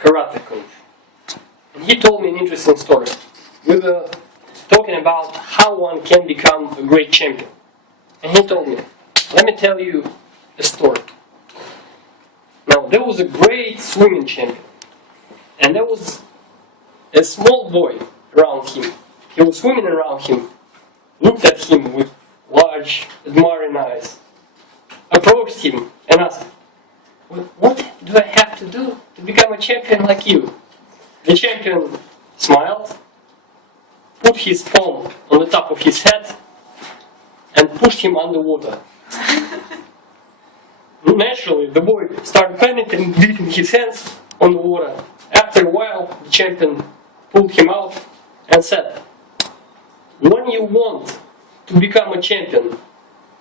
karate coach. And he told me an interesting story. We were talking about how one can become a great champion. And he told me, let me tell you a story. Now, there was a great swimming champion. And there was a small boy around him. He was swimming around him, looked at him with large, admiring eyes, approached him and asked, what do I have to do to become a champion like you? The champion smiled, put his palm on the top of his head, and pushed him underwater. Naturally, the boy started panicking, beating his hands on the water. After a while, the champion pulled him out and said, when you want to become a champion,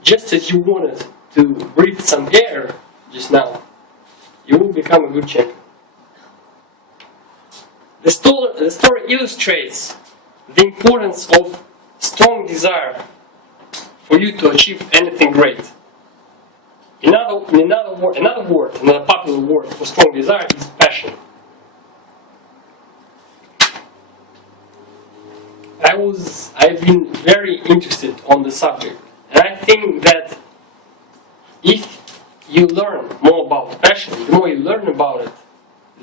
just as you wanted to breathe some air just now, you will become a good champion. The story illustrates the importance of strong desire for you to achieve anything great. Another popular word for strong desire is passion. I've been very interested on the subject, and I think that if you learn more about passion, the more you learn about it,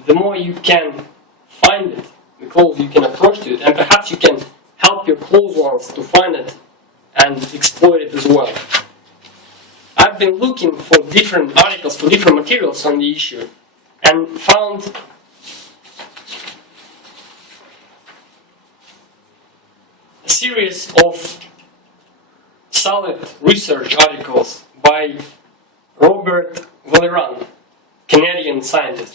the more you can find it, the closer you can approach to it, and perhaps you can help your close ones to find it and exploit it as well. I've been looking for different articles, for different materials on the issue, and found a series of solid research articles by Robert Vallerand, Canadian scientist,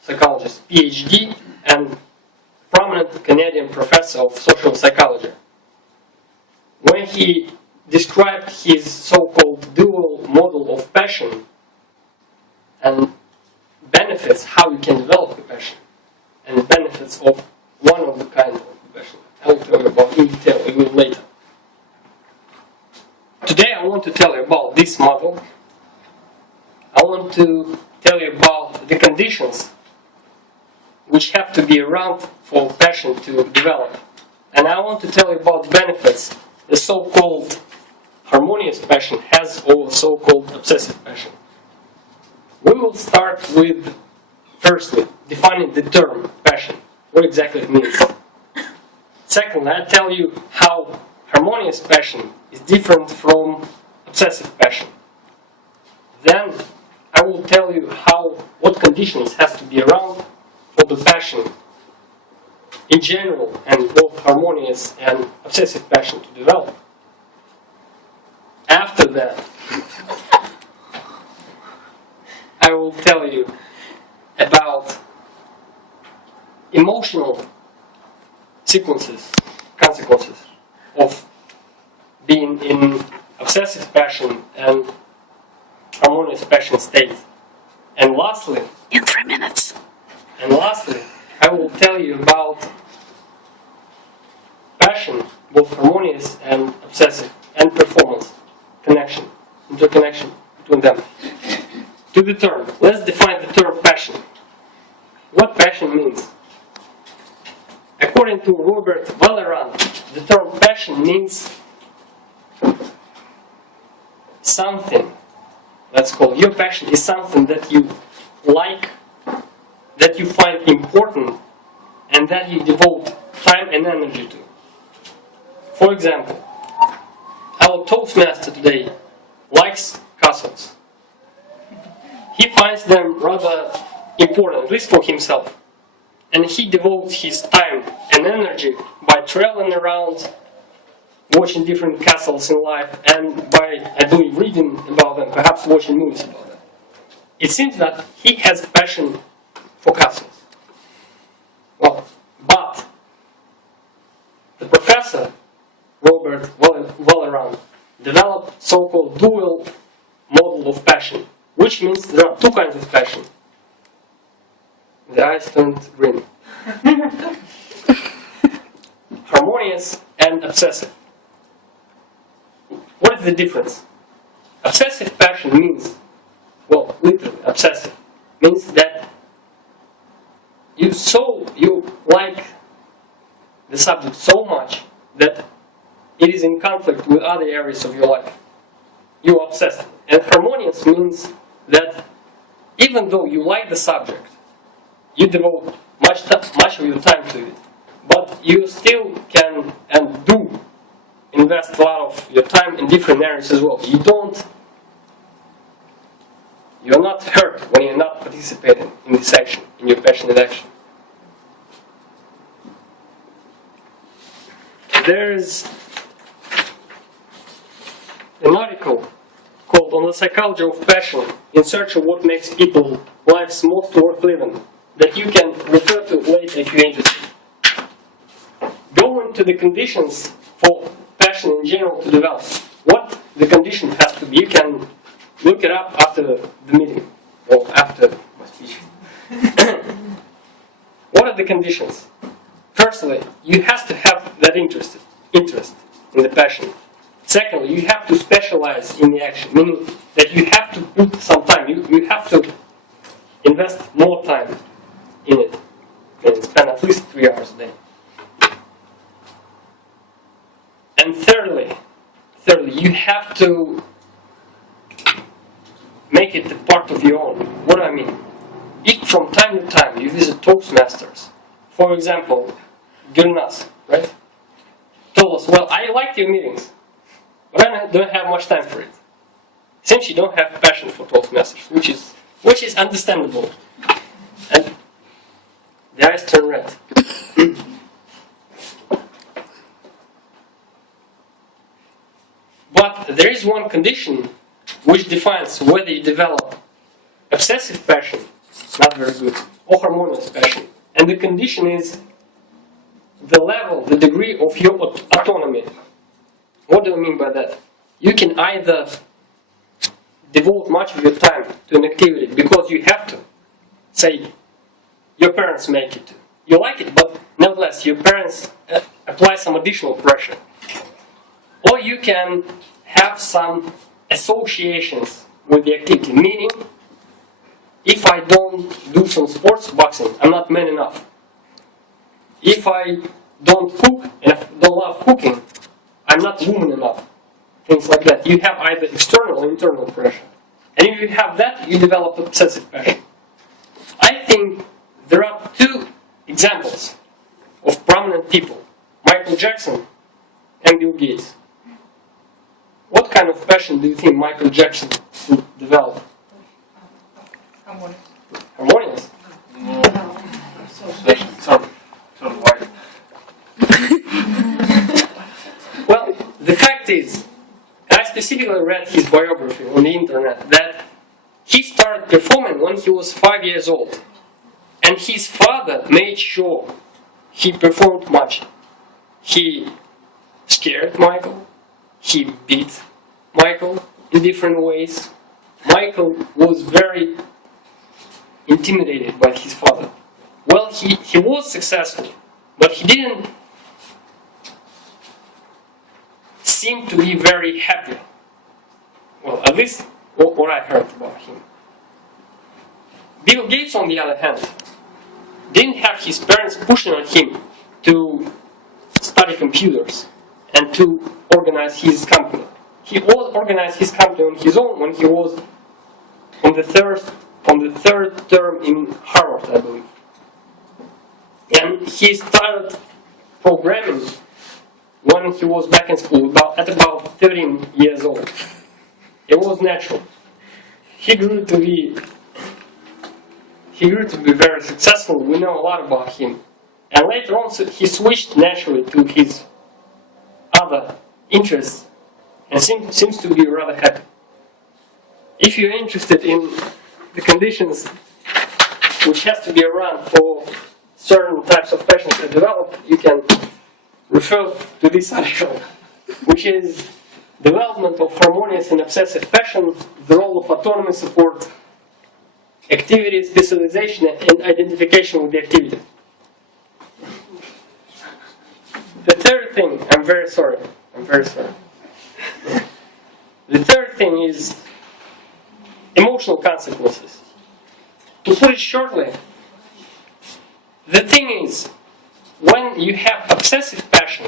psychologist, PhD, and prominent Canadian professor of social psychology. When he described his so-called dual model of passion and benefits, how you can develop a passion, and benefits of one of the kind of passion, I will tell you about in detail a little later. Today I want to tell you about this model. I want to tell you about the conditions which have to be around for passion to develop. And I want to tell you about the benefits the so-called harmonious passion has over so-called obsessive passion. We will start with, firstly, defining the term passion, what exactly it means. Secondly, I'll tell you how harmonious passion is different from obsessive passion. Then I will tell you what conditions have to be around for the passion in general, and both harmonious and obsessive passion to develop. After that, I will tell you about emotional consequences of being in obsessive passion and harmonious passion state. And lastly, in 3 minutes. And lastly, I will tell you about passion, both harmonious and obsessive, and performance, interconnection between them. To the term, let's define the term passion. What passion means? According to Robert Vallerand, the term passion means something. Let's call your passion is something that you like, that you find important, and that you devote time and energy to. For example, our Toastmaster today likes castles. He finds them rather important, at least for himself. And he devotes his time and energy by traveling around, watching different castles in life, and by, I believe, reading about them, perhaps watching movies about them. It seems that he has passion for castles. Well, but the professor, Robert Vallerand, developed so-called dual model of passion, which means there are two kinds of passion. The eyes turned green. Harmonious and obsessive. What is the difference? Obsessive passion means, well, literally, obsessive, means that you like the subject so much that it is in conflict with other areas of your life. You're obsessed. And harmonious means that even though you like the subject, you devote much of your time to it, but you still can and do invest a lot of your time in different areas as well. You're not hurt when you're not participating in this action, in your passionate action. There's an article called On the Psychology of Passion, in search of what makes people's lives most worth living, that you can refer to later if you're interested. Go into the conditions for passion in general to develop. What the condition has to be, you can look it up after the meeting, or after my speech. What are the conditions? Firstly, you have to have that interest in the passion. Secondly, you have to specialize in the action, meaning that you have to put some time, you have to invest more time in it, and spend at least 3 hours a day. And thirdly, you have to make it a part of your own. What do I mean? If from time to time you visit Toastmasters, for example, Gurnas, right, told us, well, I like your meetings, but I don't have much time for it. Since you don't have passion for Toastmasters, which is understandable. And the eyes turn red. But there is one condition which defines whether you develop obsessive passion, not very good, or harmonious passion. And the condition is the level, the degree of your autonomy. What do I mean by that? You can either devote much of your time to an activity because you have to. Say, your parents make it. You like it, but nevertheless, your parents apply some additional pressure. Or you can have some associations with the activity, meaning, if I don't do some sports boxing, I'm not man enough. If I don't cook and I don't love cooking, I'm not woman enough. Things like that. You have either external or internal pressure. And if you have that, you develop obsessive passion. I think there are two examples of prominent people, Michael Jackson and Bill Gates. What kind of passion do you think Michael Jackson would develop? Harmonious. Harmonious? Well, the fact is, I specifically read his biography on the internet, that he started performing when he was 5 years old. And his father made sure he performed much. He scared Michael. He beat Michael in different ways. Michael was very intimidated by his father. Well, he was successful, but he didn't seem to be very happy. Well, at least what I heard about him. Bill Gates, on the other hand, didn't have his parents pushing on him to study computers and to organize his company. He organized his company on his own when he was on the third term in Harvard, I believe. And he started programming when he was back in school, at about 13 years old. It was natural. He grew to be very successful. We know a lot about him. And later on, he switched naturally to his other interests and seems to be rather happy. If you're interested in the conditions which has to be around for certain types of passions to develop, you can refer to this article, which is Development of Harmonious and Obsessive Passion, the Role of Autonomy Support, Activity, Specialization, and Identification with the Activity. The third thing, I'm very sorry. The third thing is emotional consequences. To put it shortly, The thing is, when you have obsessive passion,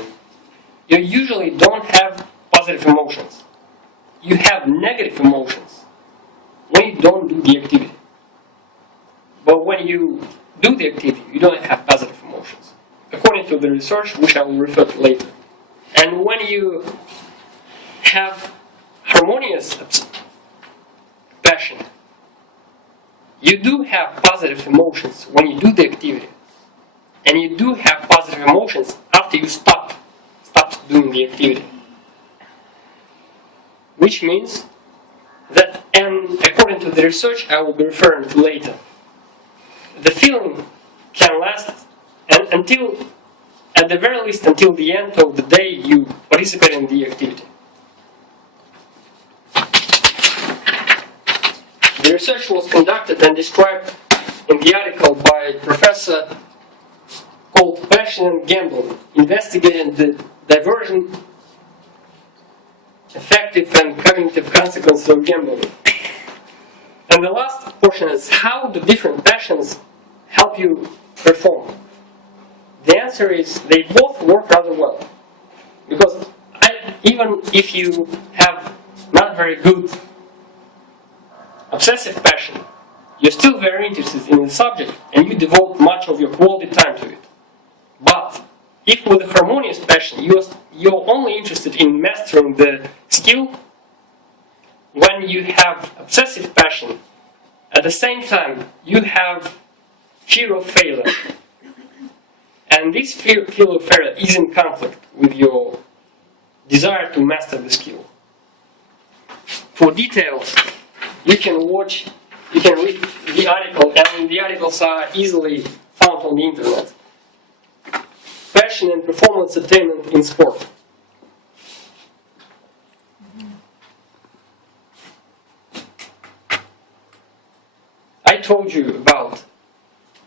you usually don't have positive emotions. You have negative emotions when you don't do the activity. But when you do the activity, you don't have positive emotions, according to the research, which I will refer to later. And when you have harmonious passion, you do have positive emotions when you do the activity. And you do have positive emotions after you stop doing the activity. Which means that, and according to the research I will be referring to later, the feeling can last until, at the very least, until the end of the day you participate in the activity. The research was conducted and described in the article by a professor called Passion and Gambling, investigating the divergent, effective and cognitive consequences of gambling. And the last portion is how do different passions help you perform? The answer is they both work rather well. Because even if you have not very good obsessive passion, you're still very interested in the subject and you devote much of your quality time to it. But if with a harmonious passion you're only interested in mastering the skill, when you have obsessive passion, at the same time you have fear of failure. And this fear of failure is in conflict with your desire to master the skill. For details, you can read the article, and the articles are easily found on the internet. Passion and performance attainment in sport. I told you about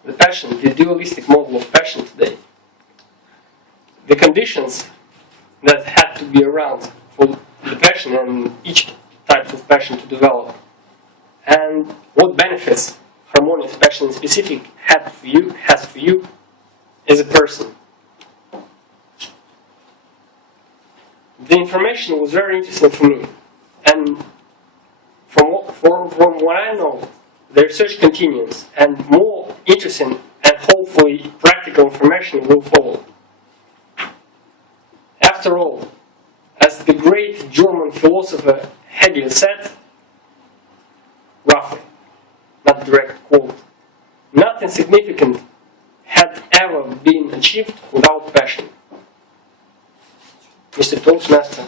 the passion, the dualistic model of passion today. The conditions that had to be around for the passion and each type of passion to develop. And what benefits harmonious passion in specific has for you as a person. The information was very interesting for me. And from what I know, the research continues, and more interesting and hopefully practical information will follow. After all, as the great German philosopher Hegel said, roughly, not direct quote, nothing significant had ever been achieved without passion. Mr. Toastmaster.